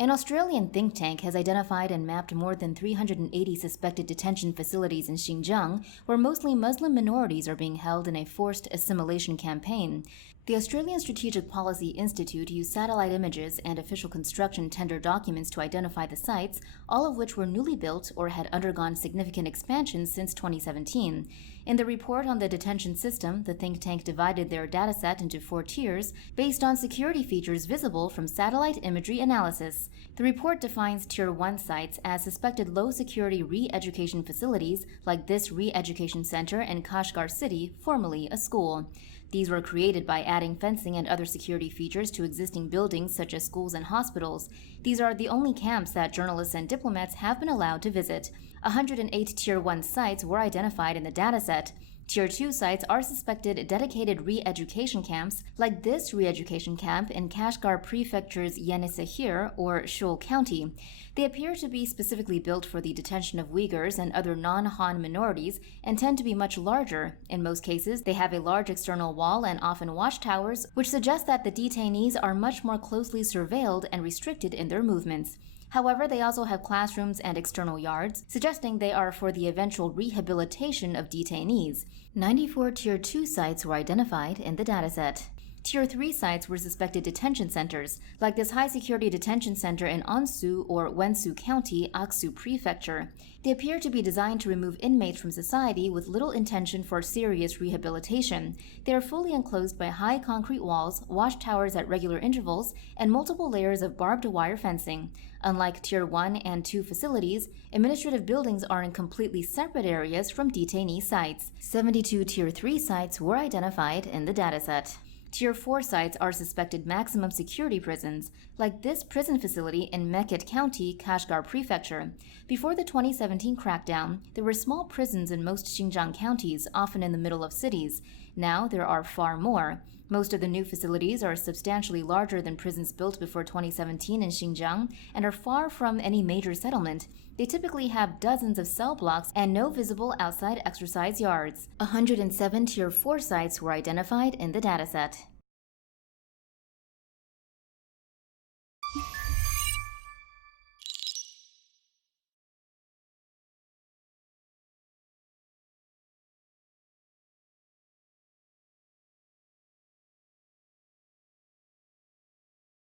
An Australian think tank has identified and mapped more than 380 suspected detention facilities in Xinjiang, where mostly Muslim minorities are being held in a forced assimilation campaign. The Australian Strategic Policy Institute used satellite images and official construction tender documents to identify the sites, all of which were newly built or had undergone significant expansions since 2017. In the report on the detention system, the think tank divided their dataset into 4 tiers based on security features visible from satellite imagery analysis. The report defines Tier 1 sites as suspected low-security re-education facilities like this re-education center in Kashgar City, formerly a school. These were created by adding fencing and other security features to existing buildings such as schools and hospitals. These are the only camps that journalists and diplomats have been allowed to visit. 108 Tier 1 sites were identified in the dataset. Tier 2 sites are suspected dedicated re-education camps, like this re-education camp in Kashgar Prefecture's Yenisehir or Shul County. They appear to be specifically built for the detention of Uyghurs and other non-Han minorities and tend to be much larger. In most cases, they have a large external wall and often watchtowers, which suggests that the detainees are much more closely surveilled and restricted in their movements. However, they also have classrooms and external yards, suggesting they are for the eventual rehabilitation of detainees. 94 Tier 2 sites were identified in the dataset. Tier 3 sites were suspected detention centers, like this high-security detention center in Ansu or Wensu County, Aksu Prefecture. They appear to be designed to remove inmates from society with little intention for serious rehabilitation. They are fully enclosed by high concrete walls, watchtowers at regular intervals, and multiple layers of barbed wire fencing. Unlike Tier 1 and 2 facilities, administrative buildings are in completely separate areas from detainee sites. 72 Tier 3 sites were identified in the dataset. Tier 4 sites are suspected maximum security prisons, like this prison facility in Mekhet County, Kashgar Prefecture. Before the 2017 crackdown, there were small prisons in most Xinjiang counties, often in the middle of cities. Now there are far more. Most of the new facilities are substantially larger than prisons built before 2017 in Xinjiang and are far from any major settlement. They typically have dozens of cell blocks and no visible outside exercise yards. 107 Tier 4 sites were identified in the dataset.